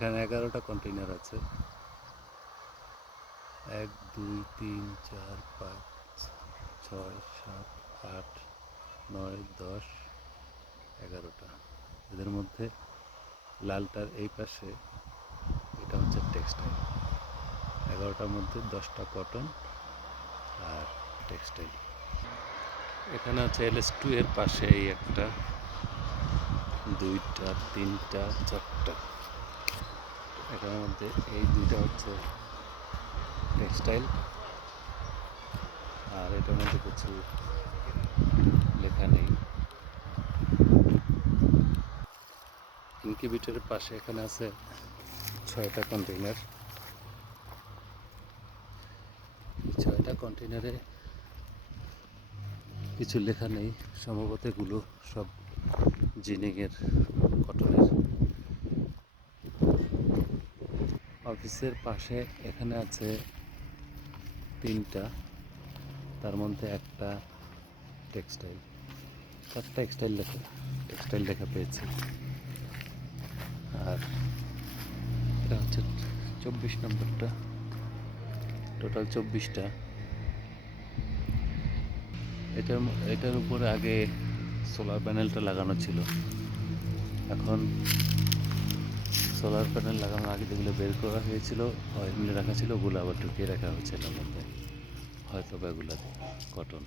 এখানে 11টা কন্টেইনার আছে। 1 2 3 4 5 6 7 8 9 10 11টা। এদের মধ্যে লালটার এই পাশে এটা হচ্ছে টেক্সটাইল। 11টার মধ্যে 10টা কটন আর টেক্সটাইল। এখানে আছে LS2 এর পাশে এই একটা, 2টা 3টা 4টা। এখানের মধ্যে এই 2টা হচ্ছে টেক্সটাইল, আর এটার মধ্যে কিছু লেখা নেই। ইনকিউবেটরের পাশে এখানে আছে 6টা কন্টেইনার। 6টা কন্টেইনারে কিছু লেখা নেই, সম্ভবত এগুলো সব জিনিংয়ের, কটনের। অফিসের পাশে এখানে আছে 3টা, তার মধ্যে একটা টেক্সটাইল। 4টা টেক্সটাইল লেখা পেয়েছি। আর এটা হচ্ছে 24 নম্বরটা, টোটাল 24টা। এটার উপরে আগে সোলার প্যানেলটা লাগানো ছিল। এখন সোলার প্যানেল লাগানোর আগে যেগুলো বের করা হয়েছিল এমনি রাখা ছিল, ওগুলো আবার ঢুকিয়ে রাখা হয়েছে এটার মধ্যে, হয়তো বা এগুলো কটন।